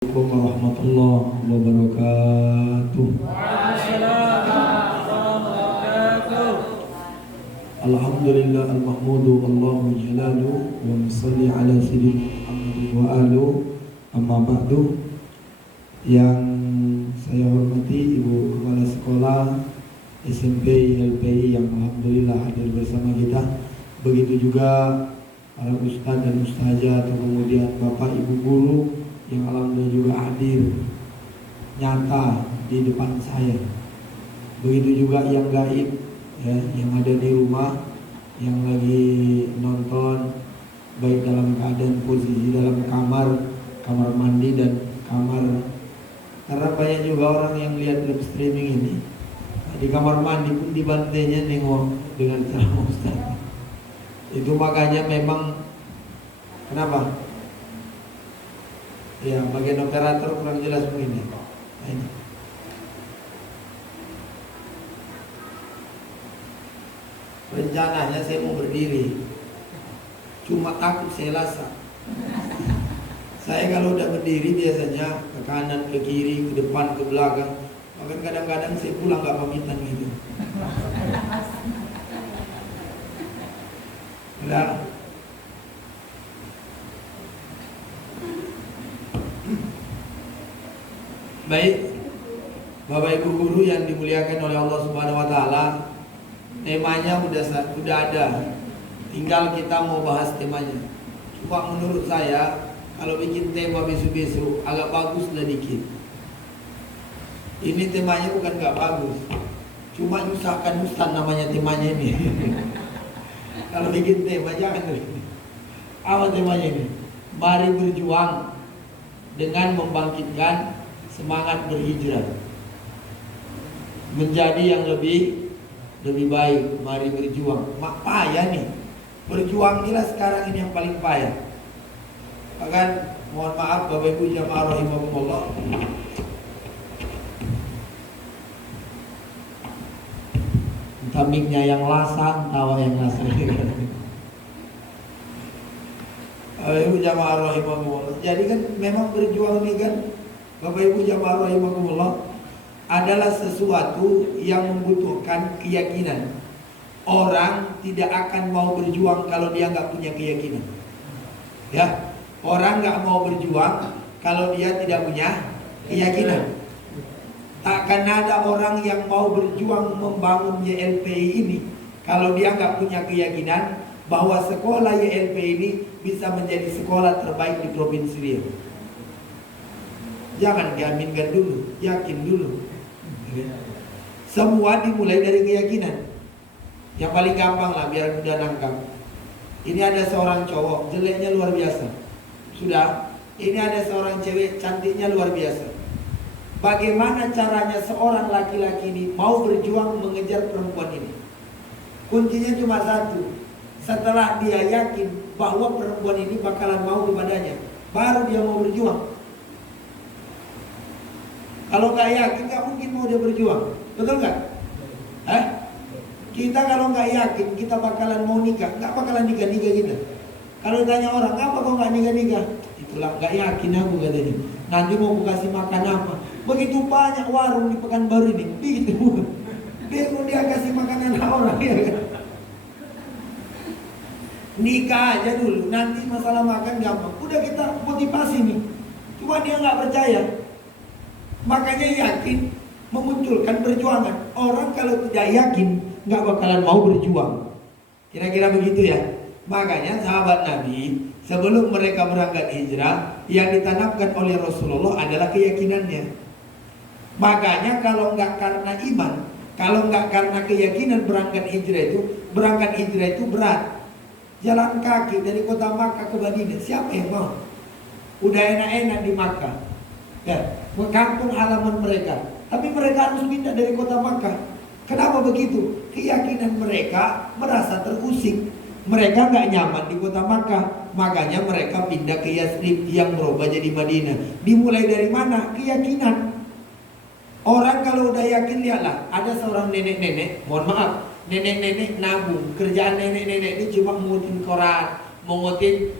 Assalamualaikum warahmatullahi wabarakatuh. Alhamdulillah al-mahmudu Allahu jalalu wa salli ala sayyidina Muhammad wa alu. Amma ba'du. Yang saya hormati Ibu Kepala Sekolah SMP LPI yang alhamdulillah hadir bersama kita. Begitu juga para ustaz dan ustazah, atau kemudian Bapak Ibu guru yang alhamdulillah juga hadir nyata di depan saya. Begitu juga yang gaib ya, yang ada di rumah, yang lagi nonton, baik dalam keadaan posisi dalam kamar mandi dan kamar, karena banyak juga orang yang lihat live streaming ini di kamar mandi pun di bantainya nengok dengan cara Ustaz. Itu makanya memang kenapa? Ya, bagian operator kurang jelas begini. Nah, ini. Rencananya saya mau berdiri, cuma takut saya lasa. Saya kalau udah berdiri biasanya ke kanan, ke kiri, ke depan, ke belakang. Bahkan kadang-kadang saya pulang gak pamitan gitu. Udah. Baik, Bapak Ibu guru yang dimuliakan oleh Allah Subhanahu wa taala, temanya udah ada. Tinggal kita mau bahas temanya. Cuma menurut saya kalau bikin tema besok-besok agak baguslah dikit. Ini temanya bukan gak bagus, cuma nyusahkan Ustaz namanya temanya ini. Kalau bikin tema jangan tuh. Apa temanya ini? Mari berjuang dengan membangkitkan semangat berhijrah menjadi yang lebih baik. Mari berjuang. Mak payah nih. Berjuang inilah sekarang ini yang paling payah. Bahkan mohon maaf Bapak Ibu jamaah rahimakumullah, entah mic-nya yang lasang, tawa yang lasang. Bapak Ibu jamaah rahimakumullah. Jadi kan memang berjuang ini kan Bapak Ibu jamaah rahimakumullah adalah sesuatu yang membutuhkan keyakinan. Orang tidak akan mau berjuang kalau dia nggak punya keyakinan. Ya, orang nggak mau berjuang kalau dia tidak punya keyakinan. Takkan ada orang yang mau berjuang membangun YLPI ini kalau dia nggak punya keyakinan bahwa sekolah YLPI ini bisa menjadi sekolah terbaik di Provinsi Riau. Jangan diaminkan dulu, yakin dulu. Semua dimulai dari keyakinan. Yang paling gampang lah biar mudah nangkap. Ini ada seorang cowok, jeleknya luar biasa. Sudah, ini ada seorang cewek, cantiknya luar biasa. Bagaimana caranya seorang laki-laki ini mau berjuang mengejar perempuan ini? Kuncinya cuma satu. Setelah dia yakin bahwa perempuan ini bakalan mau kepadanya, baru dia mau berjuang. Kalau nggak yakin, nggak mungkin mau dia berjuang, betul nggak? Kita kalau nggak yakin, kita bakalan mau nikah, nggak bakalan nikah kita. Kalau tanya orang, apa kok nggak nikah? Itulah nggak yakin aku katanya. Nanti mau aku kasih makan apa? Begitu banyak warung di Pekanbaru ini, begitu. Bingung dia kasih makanan orang ya kan? Nikah aja dulu, nanti masalah makan gampang. Udah kita motivasi nih, cuma dia nggak percaya. Makanya yakin memunculkan perjuangan. Orang kalau tidak yakin nggak bakalan mau berjuang. Kira-kira begitu ya. Makanya sahabat Nabi sebelum mereka berangkat hijrah, yang ditanamkan oleh Rasulullah adalah keyakinannya. Makanya kalau nggak karena iman, kalau nggak karena keyakinan berangkat hijrah itu berat. Jalan kaki dari kota Makkah ke Madinah, siapa yang mau? Udah enak-enak di Makkah, ya, kampung halaman mereka. Tapi mereka harus pindah dari kota Makkah. Kenapa begitu? Keyakinan mereka merasa terusik. Mereka nggak nyaman di kota Makkah. Makanya mereka pindah ke Yathrib yang berubah jadi Madinah. Dimulai dari mana? Keyakinan. Orang kalau udah yakin, lihatlah, ada seorang nenek-nenek, mohon maaf, nenek-nenek nabung. Kerjaan nenek-nenek ini cuma ngutin koran, mengutip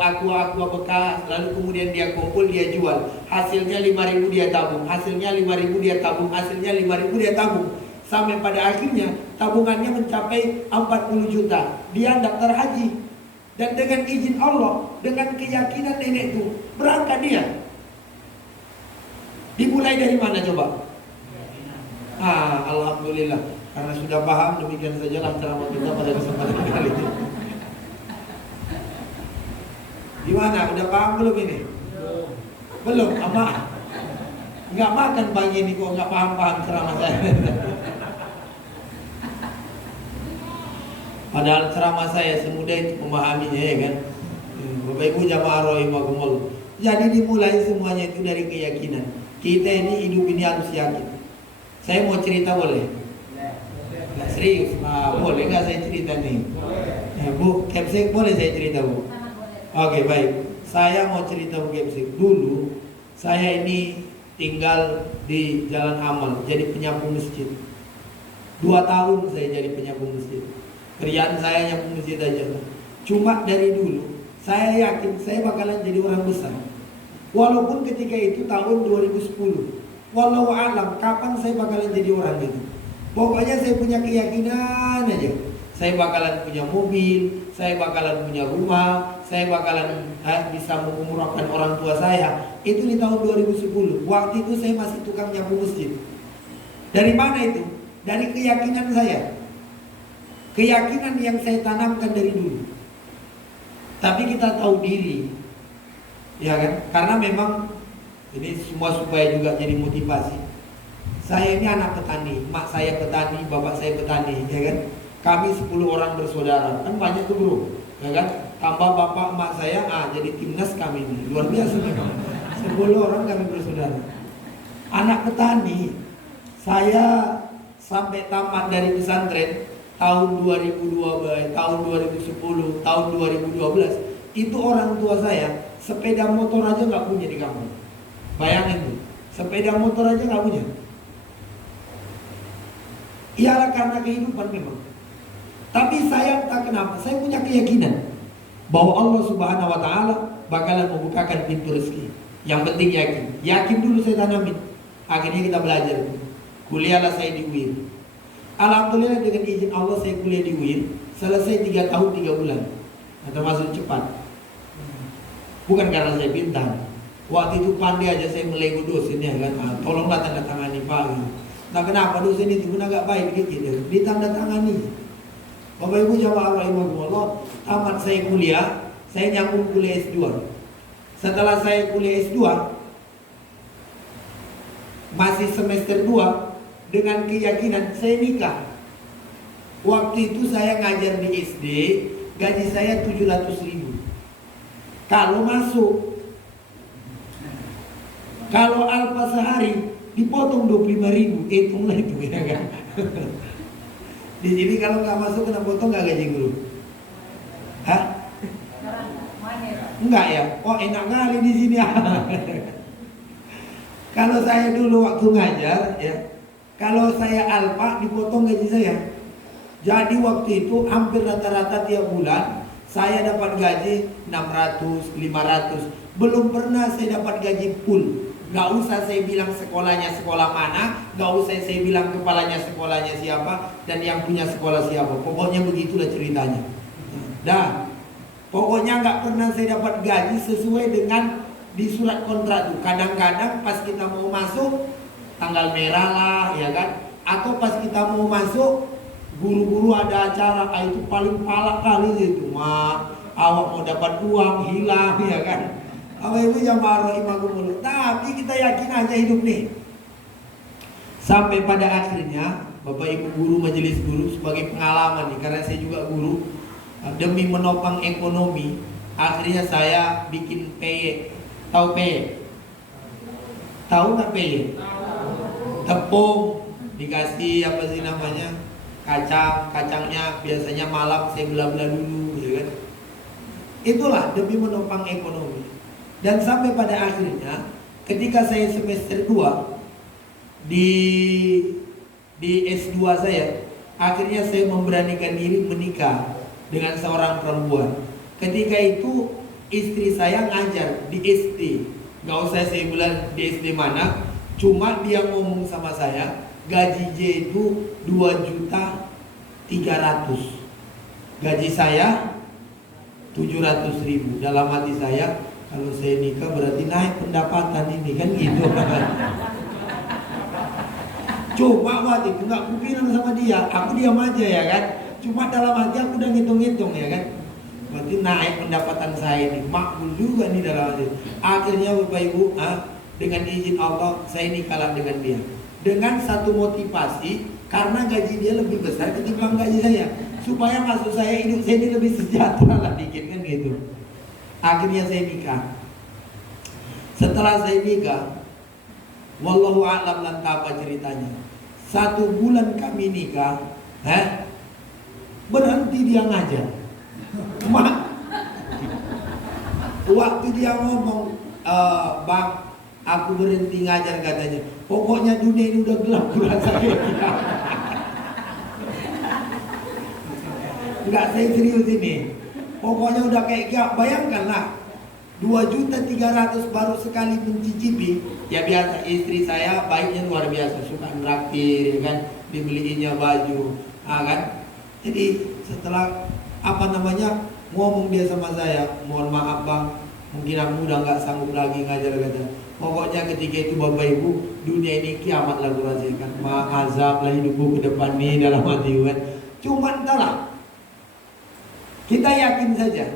aqua bekas, lalu kemudian dia kumpul, dia jual. Hasilnya 5.000 dia tabung, hasilnya 5.000 dia tabung, hasilnya 5.000 dia tabung. Sampai pada akhirnya tabungannya mencapai 40 juta. Dia daftar haji. Dan dengan izin Allah, dengan keyakinan nenek itu, berangkat dia. Dimulai dari mana coba? Alhamdulillah. Karena sudah paham, demikian sajalah ceramah kita pada kesempatan kali ini. Gimana? Udah paham belum ini? Belum? Ama? Nggak makan pagi ini kok nggak paham-paham ceramah saya. Padahal ceramah saya semudah itu memahaminya, ya kan? Bapak Ibu jamaah rahimakumullah. Jadi dimulai semuanya itu dari keyakinan. Kita ini hidup ini harus yakin. Saya mau cerita boleh? Nggak serius? Boleh nggak saya cerita nih? Bu, Kepsek boleh saya cerita Bu? Oke, baik. Saya mau cerita Bu Kepsek. Dulu saya ini tinggal di Jalan Amal, jadi penyapu masjid. 2 tahun saya jadi penyapu masjid. Kerjaan saya nyapu masjid aja. Cuma dari dulu saya yakin saya bakalan jadi orang besar. Walaupun ketika itu tahun 2010. Wallahu alam kapan saya bakalan jadi orang itu. Pokoknya saya punya keyakinan aja. Saya bakalan punya mobil, saya bakalan punya rumah, saya bakalan bisa mengumrohkan orang tua saya. Itu di tahun 2010. Waktu itu saya masih tukang nyapu masjid. Dari mana itu? Dari keyakinan saya. Keyakinan yang saya tanamkan dari dulu. Tapi kita tahu diri, ya kan? Karena memang ini semua supaya juga jadi motivasi. Saya ini anak petani, mak saya petani, bapak saya petani, ya kan? Kami 10 orang bersaudara, kan banyak tuh bro, ya kan? Tambah bapak mak saya, jadi timnas kami ini luar biasa. 10 orang kami bersaudara. Anak petani, saya sampai tamat dari pesantren tahun 2012, tahun 2010, tahun 2012 itu orang tua saya sepeda motor aja nggak punya di kampung. Bayangin tuh, sepeda motor aja nggak punya. Iyalah karena kehidupan memang. Tapi saya tak kenapa, saya punya keyakinan bahwa Allah Subhanahu Wa Taala bakalan membukakan pintu rezeki. Yang penting yakin, yakin dulu saya tanamin. Akhirnya kita belajar. Kuliahlah saya di UIN. Alhamdulillah dengan izin Allah saya kuliah di UIN. Selesai 3 tahun 3 bulan. Termasuk cepat. Bukan karena saya pintar. Waktu itu pandai aja saya melego dosen ya kan. Tolonglah tanda tangani Pak. Nah kenapa dosen itu pun agak baik gitu. Ditanda tangani. Bapak Ibu jamaah rahimahullah, tamat saya kuliah, saya nyambung kuliah S2. Setelah saya kuliah S2, masih semester 2, dengan keyakinan saya nikah. Waktu itu saya ngajar di SD, gaji saya 700.000. Kalau masuk, kalau alfa sehari dipotong 25.000, hitunglah itu ya kan. Di sini kalau nggak masuk kena potong nggak gaji guru? Hah? Enggak ya? Oh enak kali di sini. Kalau saya dulu waktu ngajar ya, kalau saya alfa dipotong gaji saya. Jadi waktu itu hampir rata-rata tiap bulan saya dapat gaji 600, 500. Belum pernah saya dapat gaji full. Gak usah saya bilang sekolahnya sekolah mana, gak usah saya bilang kepalanya sekolahnya siapa, dan yang punya sekolah siapa. Pokoknya begitulah ceritanya. Dan pokoknya gak pernah saya dapat gaji sesuai dengan di surat kontrak tuh. Kadang-kadang pas kita mau masuk tanggal merah lah, ya kan? Atau pas kita mau masuk guru-guru ada acara, itu paling palak kali itu. Awak mau dapat uang hilang, ya kan? Apa itu jamaah rahimahumullah. Tapi kita yakin aja hidup nih. Sampai pada akhirnya Bapak Ibu guru majelis guru sebagai pengalaman nih, karena saya juga guru, demi menopang ekonomi, akhirnya saya bikin PY. Tahu PY? Tahu nggak PY? Tepung dikasih apa sih namanya? Kacangnya biasanya malam saya belah-belah dulu, ya kan? Itulah demi menopang ekonomi. Dan sampai pada akhirnya ketika saya semester 2 di S2 saya, akhirnya saya memberanikan diri menikah dengan seorang perempuan. Ketika itu istri saya ngajar di SD. Gak usah saya bilang di SD mana, cuma dia ngomong sama saya, gaji J itu 2.300.000. Gaji saya 700.000. Dalam hati saya, kalau saya nikah berarti naik pendapatan ini, kan gitu. Coba waktu itu nggak aku bilang sama dia, aku diam aja ya kan. Cuma dalam hati aku udah ngitung-ngitung ya kan. Berarti naik pendapatan saya ini, makbul juga nih dalam hati. Akhirnya Bapak Ibu, dengan izin Allah saya nikahlah dengan dia. Dengan satu motivasi, karena gaji dia lebih besar ketimbang gaji saya, supaya maksud saya hidup saya ini lebih sejahtera lah dikit kan gitu. Akhirnya saya nikah. Setelah saya nikah, wallahu a'lam lantas apa ceritanya. 1 bulan kami nikah, berhenti dia ngajar. Waktu dia ngomong, Bang, aku berhenti ngajar katanya. Pokoknya dunia ini udah gelap kurasa kayak kita. Enggak, saya serius ini. Pokoknya udah kayak gak, bayangkanlah 2.300.000 baru sekali mencicipi. Ya biasa, istri saya baiknya luar biasa, suka nraktir ya kan, dibeliinnya baju, kan. Jadi setelah ngomong dia sama saya, mohon maaf Bang, mungkin aku udah nggak sanggup lagi ngajar kata. Pokoknya ketika itu Bapak Ibu, dunia ini kiamat lah rasakan, azab lah hidupku ke depan nih dalam hati kan. Cuma entahlah, kita yakin saja.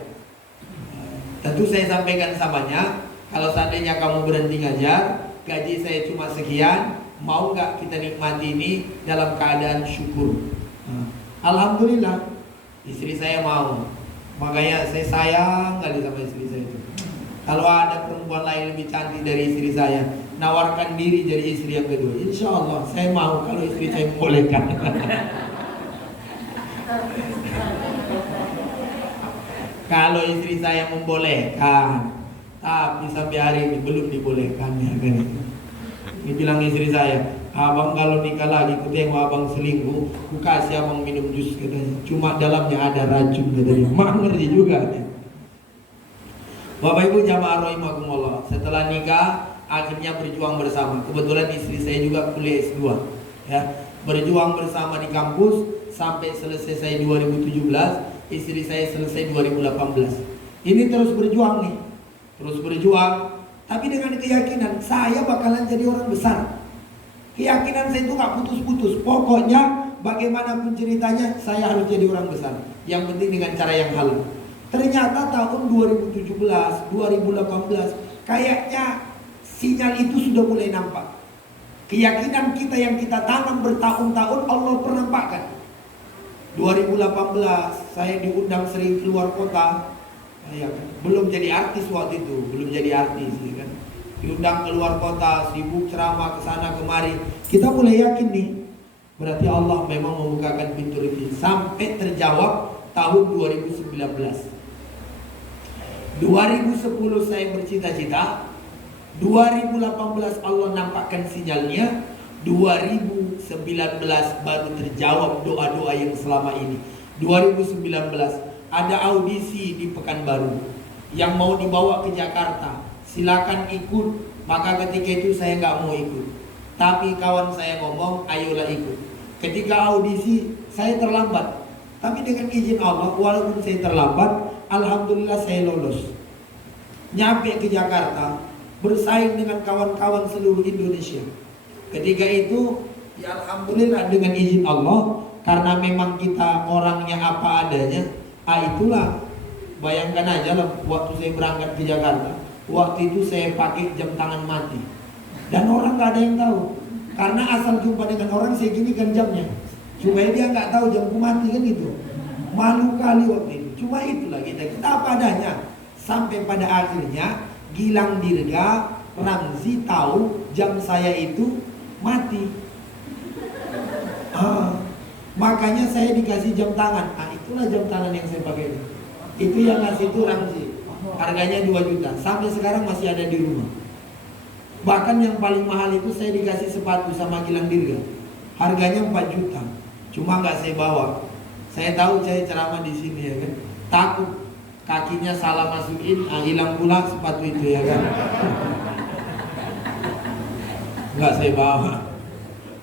Tentu saya sampaikan samanya, kalau seandainya kamu berhenti ngajar, gaji saya cuma sekian, mau nggak kita nikmati ini dalam keadaan syukur? Alhamdulillah, istri saya mau. Makanya saya sayang kali sama istri saya itu. Kalau ada perempuan lain lebih cantik dari istri saya, nawarkan diri jadi istri yang kedua, insya Allah saya mau kalau istri saya membolehkan. Kalau istri saya membolehkan, tapi sampai hari ini belum dibolehkan ya kan. Ini bilang istri saya, abang kalau nikah lagi, ku tengok abang selingkuh, ku kasih abang minum jus katanya. Cuma dalamnya ada racun katanya. Mak ngerti juga ya. Bapak Ibu jamaah rahimakumullah, setelah nikah akhirnya berjuang bersama. Kebetulan istri saya juga kuliah S2 ya. Berjuang bersama di kampus sampai selesai saya 2017, istri saya selesai 2018. Ini terus berjuang nih. Terus berjuang, tapi dengan keyakinan saya bakalan jadi orang besar. Keyakinan saya itu gak putus-putus. Pokoknya bagaimanapun ceritanya saya harus jadi orang besar. Yang penting dengan cara yang halal. Ternyata tahun 2017, 2018 kayaknya sinyal itu sudah mulai nampak. Keyakinan kita yang kita tanam bertahun-tahun Allah pernampakkan. 2018 saya diundang sering keluar kota. Ya, belum jadi artis waktu itu, belum jadi artis ya kan. Diundang keluar kota, sibuk ceramah kesana kemari. Kita mulai yakin nih, berarti Allah memang membukakan pintu rezeki. Sampai terjawab tahun 2019. 2010 saya bercita-cita, 2018 Allah nampakkan sinyalnya, 2019 baru terjawab doa-doa yang selama ini. 2019 ada audisi di Pekanbaru yang mau dibawa ke Jakarta, silakan ikut. Maka ketika itu saya nggak mau ikut, tapi kawan saya ngomong ayolah ikut. Ketika audisi saya terlambat, tapi dengan izin Allah walaupun saya terlambat, alhamdulillah saya lolos. Nyampe ke Jakarta, bersaing dengan kawan-kawan seluruh Indonesia. Ketika itu ya alhamdulillah dengan izin Allah, karena memang kita orangnya apa adanya. Itulah, bayangkan aja lah, waktu saya berangkat ke Jakarta, waktu itu saya pakai jam tangan mati, dan orang gak ada yang tahu. Karena asal jumpa dengan orang saya ginikan jamnya, supaya dia gak tahu jamku mati kan gitu. Malu kali waktu itu. Cuma itulah kita apa adanya. Sampai pada akhirnya Gilang Dirga, Ramzi tahu jam saya itu mati. Makanya saya dikasih jam tangan. Itulah jam tangan yang saya pakai. Itu yang ngasih itu Ramzi. Harganya 2 juta. Sampai sekarang masih ada di rumah. Bahkan yang paling mahal itu saya dikasih sepatu sama Gilang Dirga. Harganya 4 juta. Cuma nggak saya bawa. Saya tahu saya ceramah di sini ya kan. Takut kakinya salah masukin, hilang pula sepatu itu ya kan. Enggak saya bawa.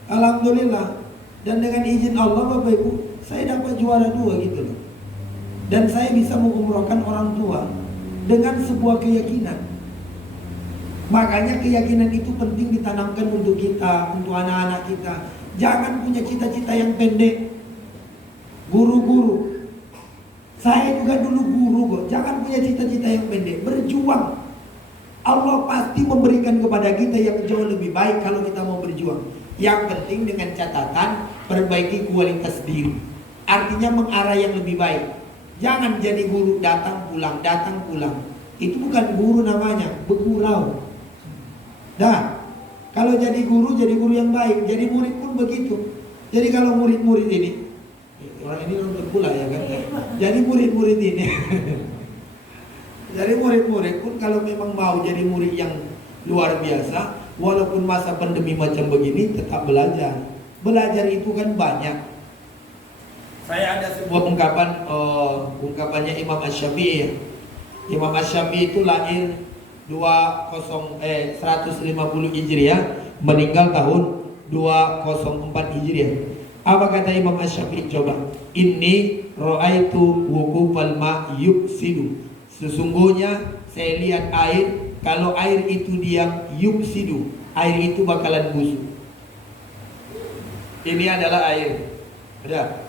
Alhamdulillah. Dan dengan izin Allah Bapak Ibu, saya dapat juara 2 gitu loh. Dan saya bisa mengumrohkan orang tua dengan sebuah keyakinan. Makanya keyakinan itu penting ditanamkan untuk kita, untuk anak-anak kita. Jangan punya cita-cita yang pendek. Guru-guru, saya juga dulu guru kok. Jangan punya cita-cita yang pendek. Berjuang. Allah pasti memberikan kepada kita yang jauh lebih baik kalau kita mau berjuang. Yang penting dengan catatan perbaiki kualitas diri. Artinya mengarah yang lebih baik. Jangan jadi guru datang pulang, datang pulang. Itu bukan guru namanya, begurau. Dah, kalau jadi guru yang baik. Jadi murid pun begitu. Jadi kalau murid-murid ini, orang ini nonton pula ya kan. Jadi murid-murid ini jadi murid-murid pun kalau memang mau jadi murid yang luar biasa, walaupun masa pandemi macam begini tetap belajar. Belajar itu kan banyak. Saya ada sebuah ungkapannya Imam Asy-Syafi'i ya. Imam Asy-Syafi'i itu lahir 150 Hijriah, meninggal tahun 204 Hijriah. Apa kata Imam Asy-Syafi'i coba? Inni ra'aitu wuqufal ma yufsidu. Sesungguhnya saya lihat air, kalau air itu diam yufsidu, air itu bakalan busuk. Ini adalah air. Udah.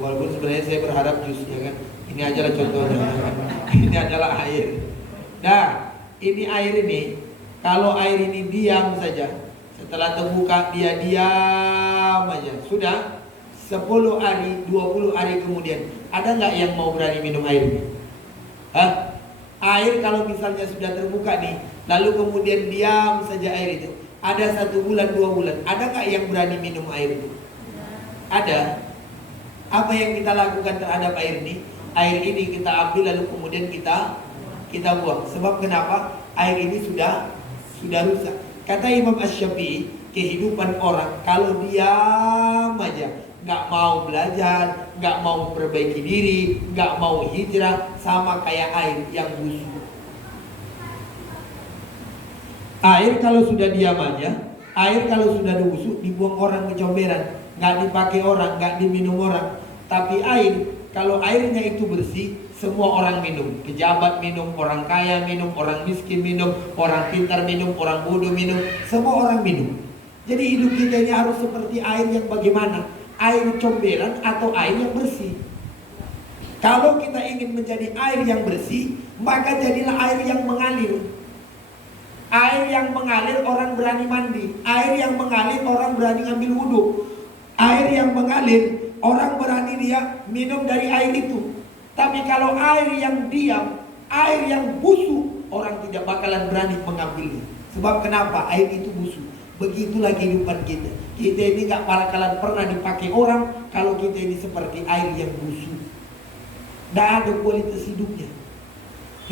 Walaupun sebenarnya saya berharap jus ya kan. Ini aja lah contohnya. Ini adalah air. Nah, ini air ini, kalau air ini diam saja, setelah terbuka dia diam aja. Sudah 10 hari, 20 hari kemudian, ada nggak yang mau berani minum air ini? Hah? Air kalau misalnya sudah terbuka nih, lalu kemudian diam saja air itu, ada 1 bulan, 2 bulan, ada nggak yang berani minum air itu? Ada. Apa yang kita lakukan terhadap air ini? Air ini kita ambil lalu kemudian kita buang. Sebab kenapa? Air ini sudah rusak. Kata Imam Asy-Syafi'i, kehidupan orang kalau diam aja, nggak mau belajar, nggak mau perbaiki diri, nggak mau hijrah, sama kayak air yang busuk. Air kalau sudah diam aja, air kalau sudah busuk dibuang orang kecomberan, nggak dipakai orang, nggak diminum orang. Tapi air, kalau airnya itu bersih, semua orang minum. Pejabat minum, orang kaya minum, orang miskin minum, orang pintar minum, orang bodoh minum, semua orang minum. Jadi hidup kita ini harus seperti air yang bagaimana? Air comberan atau air yang bersih. Kalau kita ingin menjadi air yang bersih, maka jadilah air yang mengalir. Air yang mengalir orang berani mandi. Air yang mengalir orang berani ambil wudhu. Air yang mengalir orang berani dia minum dari air itu. Tapi kalau air yang diam, air yang busuk, orang tidak bakalan berani mengambilnya. Sebab kenapa? Air itu busuk. Begitulah kehidupan kita. Kita ini gak bakalan pernah dipakai orang kalau kita ini seperti air yang busuk. Tidak ada kualitas hidupnya.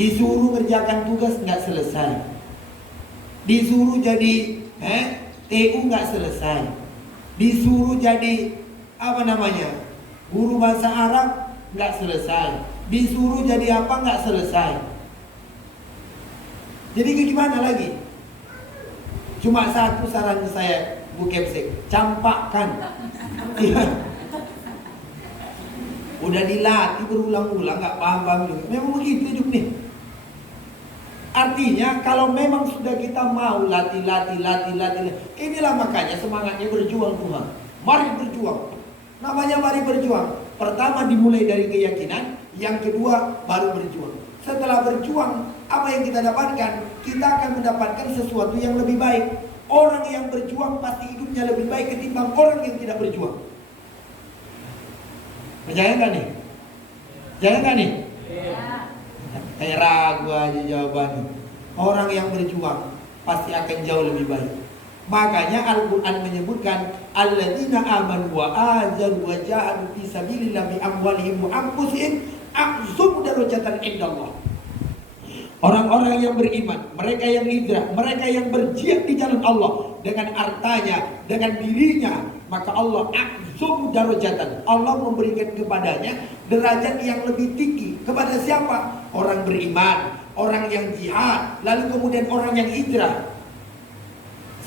Disuruh ngerjakan tugas gak selesai. Disuruh jadi TU gak selesai. Disuruh jadi guru bahasa Arab gak selesai. Disuruh jadi apa gak selesai. Jadi gimana lagi? Cuma satu saran saya, Bu Kepsek, campakkan. Udah dilatih berulang-ulang, gak paham-paham juga. Memang begitu hidup nih. Artinya kalau memang sudah kita mau latih. Inilah makanya semangatnya berjuang Tuhan. Mari berjuang. Namanya mari berjuang. Pertama dimulai dari keyakinan, yang kedua baru berjuang. Setelah berjuang, apa yang kita dapatkan? Kita akan mendapatkan sesuatu yang lebih baik. Orang yang berjuang pasti hidupnya lebih baik ketimbang orang yang tidak berjuang. Percaya nggak nih? Percaya nggak nih? Kayak ragu aja jawabannya. Orang yang berjuang pasti akan jauh lebih baik. Makanya Al-Quran menyebutkan alladzina amanu wa azaru wa jahadu fi sabilillah bi amwalihim wa anfusihim a'zamu darajatan indallah. Orang-orang yang beriman, mereka yang hijrah, mereka yang berjihad di jalan Allah dengan hartanya, dengan dirinya, maka Allah akzum darajatan. Allah memberikan kepadanya derajat yang lebih tinggi. Kepada siapa? Orang beriman, orang yang jihad, lalu kemudian orang yang hijrah.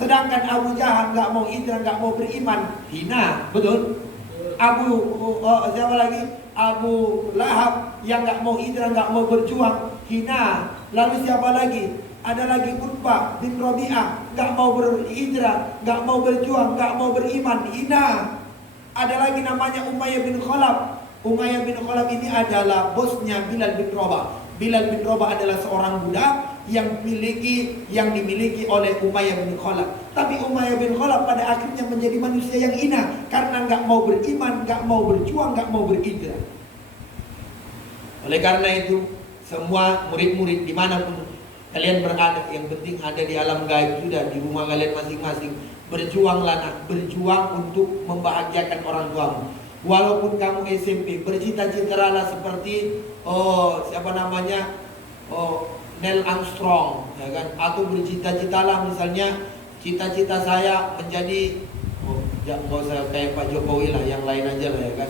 Sedangkan Abu Jahal nggak mau hijrah, nggak mau beriman, hina, betul? Siapa lagi? Abu Lahab yang nggak mau hijrah, nggak mau berjuang, hina. Lalu siapa lagi? Ada lagi Utbah bin Rabi'ah, nggak mau berhijrah, nggak mau berjuang, nggak mau beriman, hina. Ada lagi namanya Umayyah bin Khalaf. Umayyah bin Khalaf ini adalah bosnya Bilal bin Rabah. Bilal bin Rabah adalah seorang budak yang dimiliki oleh Umayyah bin Khalaf. Tapi Umayyah bin Khalaf pada akhirnya menjadi manusia yang hina karena nggak mau beriman, nggak mau berjuang, nggak mau berhijrah. Oleh karena itu, semua murid-murid dimanapun kalian berada, yang penting ada di alam gaib, sudah di rumah kalian masing-masing, berjuanglah, berjuang untuk membahagiakan orang tuamu. Walaupun kamu SMP, bercita-citalah seperti Neil Armstrong, ya kan? Atau bercita-citalah misalnya, cita-cita saya menjadi nggak usah kayak Pak Jokowi lah, yang lain aja lah, ya kan?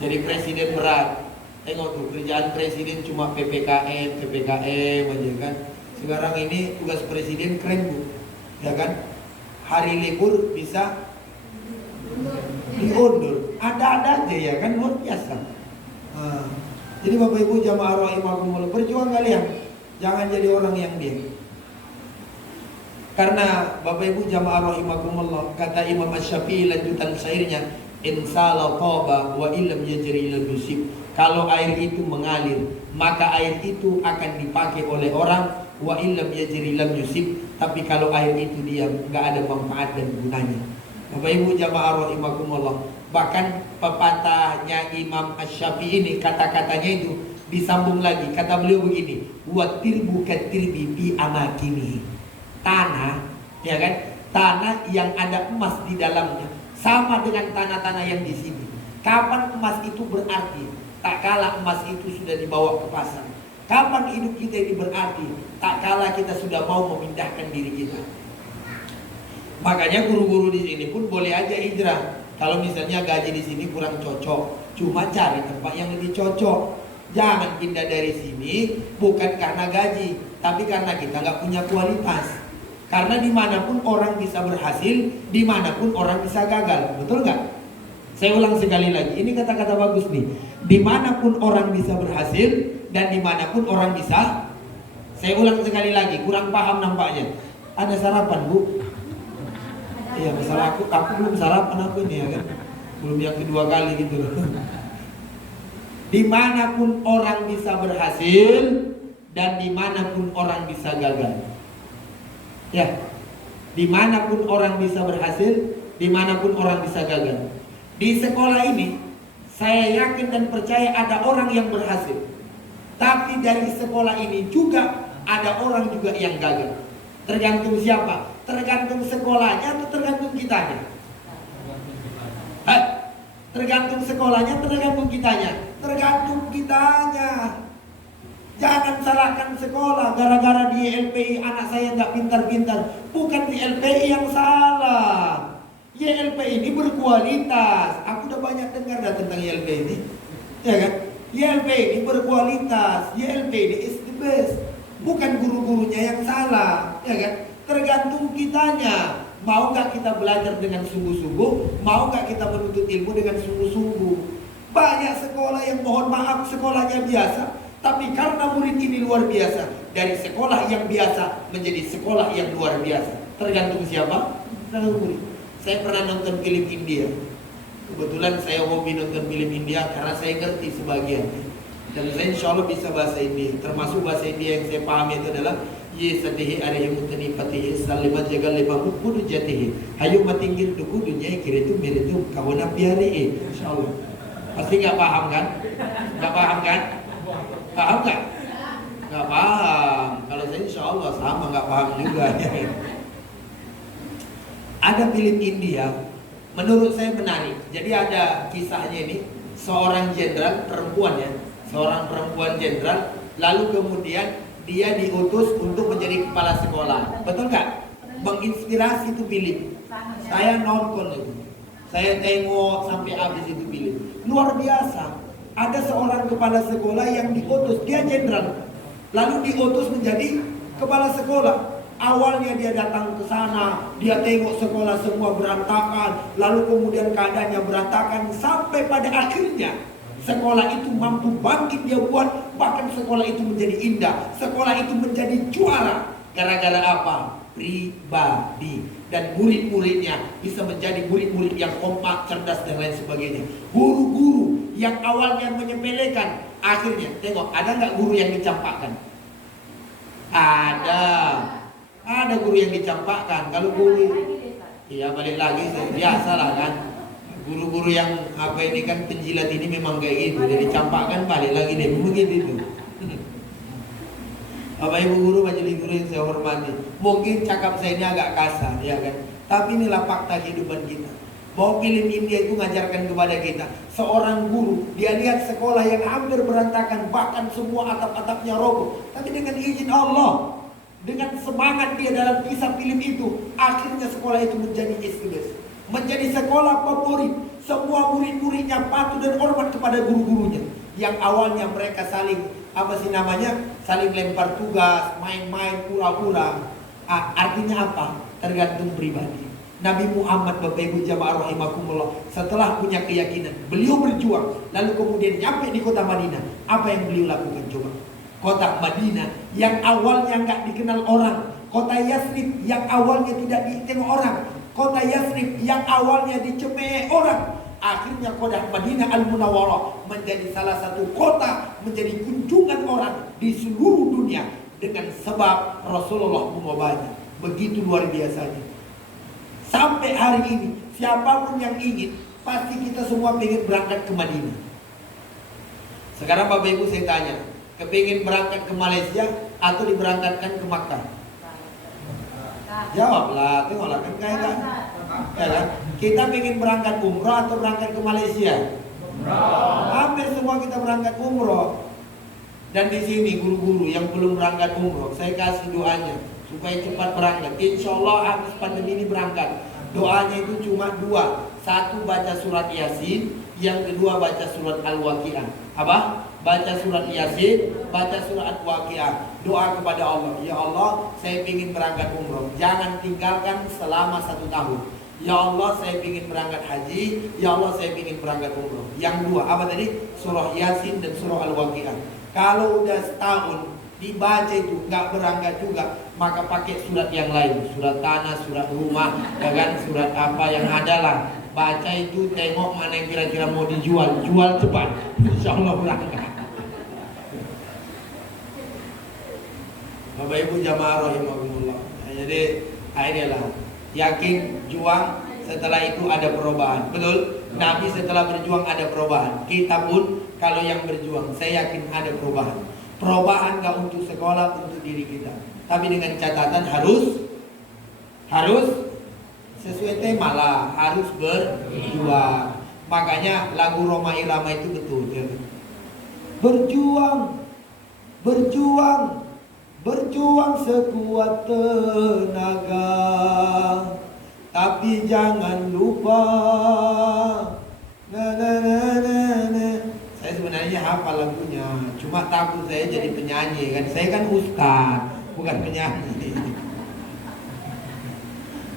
Jadi presiden berat. Tengok tuh, kerjaan presiden cuma PPKM aja kan. Sekarang ini tugas presiden keren bu, ya kan? Hari libur bisa diundur, ada-ada aja ya kan, luar biasa. Jadi Bapak Ibu jamaah rahimakumullah, berjuang kalian, jangan jadi orang yang diam. Karena Bapak Ibu jamaah rahimakumullah, kata Imam Asy-Syafi'i lanjutan syairnya, insala taba wa illam yajri lam yusib. Kalau air itu mengalir, maka air itu akan dipakai oleh orang, wa illam yajri lam yusib. Tapi kalau air itu diam, nggak ada manfaat dan gunanya. Bapak Ibu jamaah rahimakumullah, bahkan pepatahnya Imam Asy-Syafi'i ini, kata-katanya itu disambung lagi. Kata beliau begini, wa tirbu katirbi bi amakini. Tanah, ya kan? Tanah yang ada emas di dalamnya sama dengan tanah-tanah yang di sini. Kapan emas itu berarti? Tak kala emas itu sudah dibawa ke pasar. Kapan hidup kita ini berarti? Tak kala kita sudah mau memindahkan diri kita. Makanya guru-guru di sini pun boleh aja hijrah. Kalau misalnya gaji di sini kurang cocok, cuma cari tempat yang lebih cocok. Jangan pindah dari sini bukan karena gaji, tapi karena kita nggak punya kualitas. Karena dimanapun orang bisa berhasil, dimanapun orang bisa gagal, betul nggak? Saya ulang sekali lagi, ini kata-kata bagus nih. Dimanapun orang bisa berhasil dan dimanapun orang bisa. Saya ulang sekali lagi, kurang paham nampaknya. Ada sarapan bu? Iya, masalah aku belum sarapan aku ini ya kan. Belum yang kedua kali gitu. Dimanapun orang bisa berhasil dan dimanapun orang bisa gagal. Ya, dimanapun orang bisa berhasil, dimanapun orang bisa gagal. Di sekolah ini, saya yakin dan percaya ada orang yang berhasil. Tapi dari sekolah ini juga ada orang juga yang gagal. Tergantung siapa? Tergantung sekolahnya atau tergantung kitanya? Tergantung sekolahnya, tergantung kitanya? Tergantung kitanya. Jangan salahkan sekolah gara-gara di LPI anak saya nggak pintar-pintar. Bukan di LPI yang salah. YLPI ini berkualitas. Aku udah banyak dengar tentang YLPI ini, ya kan? YLPI ini berkualitas. YLPI ini is the best. Bukan guru-gurunya yang salah, ya kan? Tergantung kitanya. Mau nggak kita belajar dengan sungguh-sungguh? Mau nggak kita menuntut ilmu dengan sungguh-sungguh? Banyak sekolah yang mohon maaf sekolahnya biasa, tapi karena murid ini luar biasa, dari sekolah yang biasa menjadi sekolah yang luar biasa. Tergantung siapa? Tergantung murid. Saya pernah nonton film India. Kebetulan saya hobi nonton film India karena saya ngerti sebagian. Dan saya insya Allah bisa bahasa India. Termasuk bahasa India yang saya pahami itu adalah ye satihi arihi mutani patihi salimat jagal lima mukudu jatihi hayu matinggir duku dunia kira itu mirip itu kawana piari. Insya Allah. Pasti nggak paham kan? Nggak paham kan? Paham nggak? Nggak paham. Kalau saya insya Allah sama nggak paham juga. Ada film India, menurut saya menarik. Jadi ada kisahnya ini, seorang jenderal perempuan ya, seorang perempuan jenderal Lalu kemudian dia diutus untuk menjadi kepala sekolah. Betul nggak? Menginspirasi itu film. Saya nonton itu. Saya tengok sampai habis itu film. Luar biasa. Ada seorang kepala sekolah yang diutus, dia jenderal. Lalu diutus menjadi kepala sekolah. Awalnya dia datang ke sana, dia tengok sekolah semua berantakan, lalu kemudian keadaannya berantakan, sampai pada akhirnya sekolah itu mampu bangkit dia buat, bahkan sekolah itu menjadi indah, sekolah itu menjadi juara. Gara-gara apa? Pribadi. Dan murid-muridnya bisa menjadi murid-murid yang kompak, cerdas dan lain sebagainya. Guru-guru yang awalnya menyepelekan, akhirnya tengok, ada nggak guru yang dicampakkan? Ada guru yang dicampakkan. Kalau guru, iya balik lagi, biasalah kan. Guru-guru yang apa ini kan penjilat ini memang kayak gitu. Jadi campakkan balik lagi deh, begitu itu. Bapak Ibu guru, majelis guru yang saya hormati, mungkin cakap saya ini agak kasar, ya kan? Tapi inilah fakta kehidupan kita. Bahwa film India itu mengajarkan kepada kita, seorang guru, dia lihat sekolah yang hampir berantakan, bahkan semua atap-atapnya roboh. Tapi dengan izin Allah, dengan semangat dia dalam kisah film itu, akhirnya sekolah itu menjadi istimewa, menjadi sekolah favorit. Semua murid-muridnya patuh dan hormat kepada guru-gurunya. Yang awalnya mereka saling saling lempar tugas, main-main, pura-pura. Artinya apa? Tergantung pribadi. Nabi Muhammad, Bapak Ibu jamaah rahimakumullah, setelah punya keyakinan, beliau berjuang, lalu kemudian nyampe di kota Madinah. Apa yang beliau lakukan coba? Kota Madinah yang awalnya nggak dikenal orang, kota Yasrib yang awalnya tidak ditengok orang, kota Yasrib yang awalnya dicemeh orang, akhirnya kota Madinah Al-Munawwarah menjadi salah satu kota, menjadi kunjungan orang di seluruh dunia dengan sebab Rasulullah membawanya. Begitu luar biasanya. Sampai hari ini, siapapun yang ingin, pasti kita semua ingin berangkat ke Madinah. Sekarang Bapak Ibu saya tanya, kepingin berangkat ke Malaysia atau diberangkatkan ke Makkah? Jawablah, tengoklah kan kayak kan. Ya kan? Kita ingin berangkat umroh atau berangkat ke Malaysia? Hampir semua kita berangkat umroh. Dan di sini guru-guru yang belum berangkat umroh, saya kasih doanya supaya cepat berangkat. Insya Allah habis pandemi ini berangkat. Doanya itu cuma dua. Satu baca surat Yasin, yang kedua baca surat Al-Waqiah. Apa? Baca surat Yasin, baca surat Al-Waqiah. Doa kepada Allah, ya Allah, saya ingin berangkat umroh, jangan tinggalkan selama 1 tahun. Ya Allah, saya ingin berangkat haji. Ya Allah, saya ingin berangkat umroh. Yang dua, apa tadi? Surah Yasin dan surah Al-Waqiah. Kalau udah setahun dibaca itu nggak berangkat juga, maka pakai surat yang lain, surat tanah, surat rumah, ya kan, surat apa yang ada lah. Baca itu, tengok mana yang kira-kira mau dijual, jual cepat, insya Allah berangkat. Bapak Ibu jamaah rahimahumullah. Jadi inilah, yakin, juang, setelah itu ada perubahan. Betul? Nabi setelah berjuang ada perubahan. Kita pun kalau yang berjuang, saya yakin ada perubahan. Perubahan gak untuk sekolah, untuk diri kita. Tapi dengan catatan harus sesuai tema lah, harus berjuang. Makanya lagu Roma Irama itu betul. Ya. Berjuang sekuat tenaga, tapi jangan lupa. Saya sebenarnya hafal lagunya, cuma takut saya jadi penyanyi kan. Saya kan ustaz, bukan penyanyi.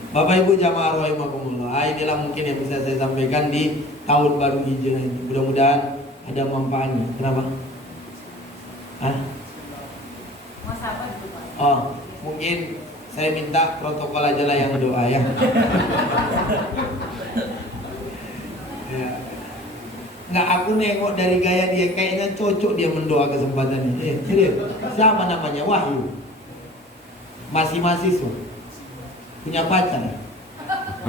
Bapak Ibu jamaah rahimakumullah, inilah mungkin yang bisa saya sampaikan di tahun baru Hijrah ini. Mudah-mudahan ada manfaatnya. Kenapa? Oh, mungkin saya minta protokol aja lah yang doa ya. Ya. Nggak, aku nengok dari gaya dia kayaknya cocok dia mendoa kesempatan ini. Serius. Siapa namanya? Wahyu. Masih mahasiswa. Punya pacar?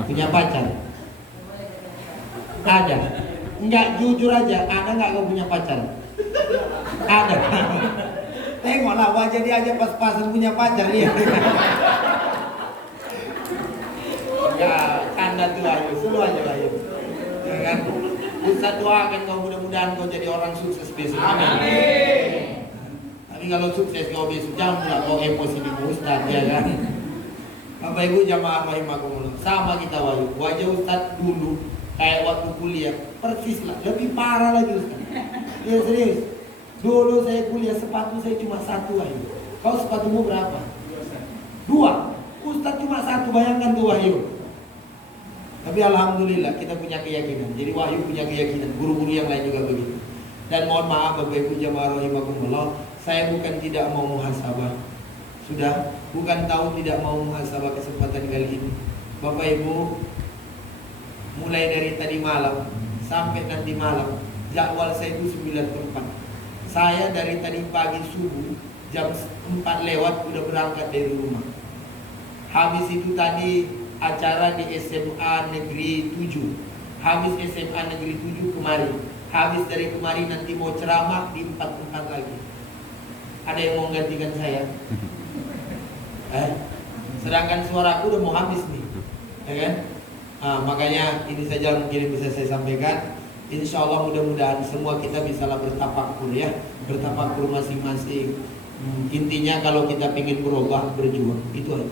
Punya pacar? Ada? Enggak, jujur aja, ada nggak kau punya pacar? Ada. Tengoklah wajah dia aja pas-pasan punya pacar dia. Ya, Anda tuh ayo, selalu aja ayo. Ya kan? Ustaz doakan kau, mudah-mudahan kau jadi orang sukses besok. Amin. Tapi Nanti kalau sukses kau besok jangan pula kau emosi di Ustaz, ya kan? Bapak Ibu jamaah rahimakumullah, sama kita wajah Ustaz dulu kayak waktu kuliah persis lah, lebih parah lagi Ustaz. Ya serius. Dulu saya kuliah sepatu saya cuma satu Wahyu. Kau sepatumu berapa? Dua. Ustaz cuma satu, bayangkan tuh Wahyu. Tapi alhamdulillah kita punya keyakinan. Jadi Wahyu punya keyakinan, guru-guru yang lain juga begitu. Dan mohon maaf Bapak Ibu jamaah rahimakumullah, saya bukan tidak mau muhasabah. Sudah, bukan tahu tidak mau muhasabah kesempatan kali ini. Bapak Ibu, mulai dari tadi malam sampai nanti malam, jadwal saya itu 9:04. Saya dari tadi pagi subuh jam 4 lewat udah berangkat dari rumah. Habis itu tadi acara di SMA Negeri 7. Habis SMA Negeri 7 kemarin. Habis dari kemarin nanti mau ceramah di 4 lagi. Ada yang mau gantikan saya? Sedangkan suaraku udah mau habis nih, ya kan? Makanya ini saja mungkin yang bisa saya sampaikan. Insya Allah mudah-mudahan semua kita bisalah bertafakur ya, bertafakur masing-masing. Intinya kalau kita ingin berubah, berjuang, itu aja.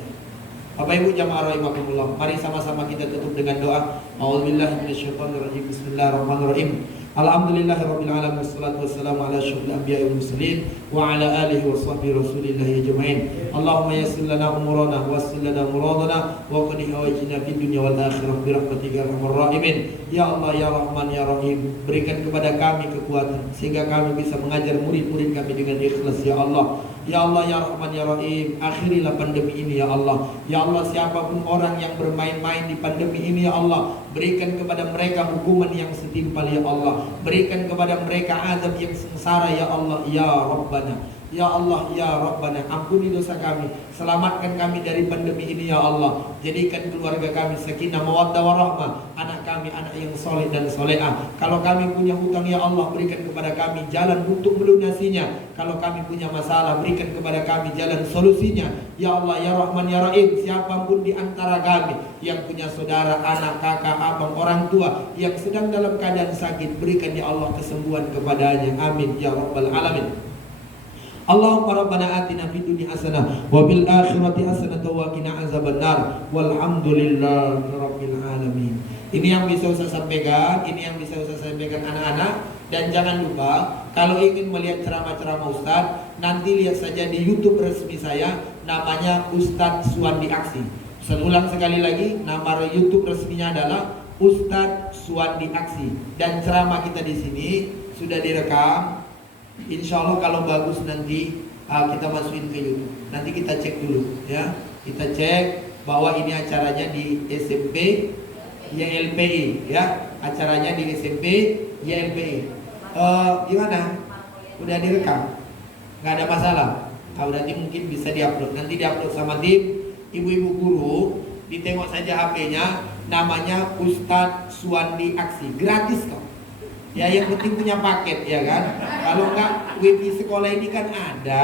Bapak Ibu jamaah rahimakumullah, mari sama-sama kita tutup dengan doa. A'udzubillahi minasyaitonirrajim. Bismillahirrahmanirrahim. Alhamdulillahirabbil alamin, wassalatu wassalamu ala asyrofil anbiya'i wal mursalin wa ala alihi wa sahbihi rasulillahi ajma'in. Allahumma yassir lana umurana wassir lana muradana wa qini hawajina fid dunya wal akhirah bi rahmatika ya arhamar rahimin. Ya Allah ya Rahman ya Rahim, berikan kepada kami kekuatan sehingga kami bisa mengajar murid-murid kami dengan ikhlas ya Allah. Ya Allah ya Rahman ya Rahim, akhirilah pandemi ini ya Allah. Ya Allah, siapapun orang yang bermain-main di pandemi ini ya Allah, berikan kepada mereka hukuman yang setimpal ya Allah. Berikan kepada mereka azab yang sengsara ya Allah ya Rabbana. Ya Allah ya Rabbana, ampuni dosa kami, selamatkan kami dari pandemi ini ya Allah. Jadikan keluarga kami sakinah mawaddah warahmah, anak kami anak yang soleh dan solehah. Kalau kami punya hutang ya Allah, berikan kepada kami jalan untuk melunasinya. Kalau kami punya masalah, berikan kepada kami jalan solusinya ya Allah ya Rahman ya Rahim. Siapapun di antara kami yang punya saudara, anak, kakak, abang, orang tua yang sedang dalam keadaan sakit, berikan ya Allah kesembuhan kepadanya, amin ya Rabbal alamin. Allahumma rabbana atina fid dunya hasanah wa bil akhirati hasanah wa qina azabannar walhamdulillahi rabbil alamin. Ini yang bisa saya sampaikan, ini yang bisa saya sampaikan anak-anak. Dan jangan lupa kalau ingin melihat ceramah-ceramah Ustadz, nanti lihat saja di YouTube resmi saya, namanya Ustadz Suwandi Aksi. Saya ulang sekali lagi, nama YouTube resminya adalah Ustadz Suwandi Aksi. Dan ceramah kita di sini sudah direkam. Insya Allah kalau bagus nanti kita masukin ke YouTube. Nanti kita cek dulu ya. Kita cek bahwa ini acaranya di SMP YLPI ya. Acaranya di SMP YLPI. Gimana? Udah direkam? Nggak ada masalah. Berarti mungkin bisa diupload. Nanti diupload sama tim ibu-ibu guru. Ditengok saja HP-nya. Namanya Ustadz Suwandi Aksi. Gratis kok. Ya yang penting punya paket ya kan. Kalau enggak wifi sekolah ini kan ada.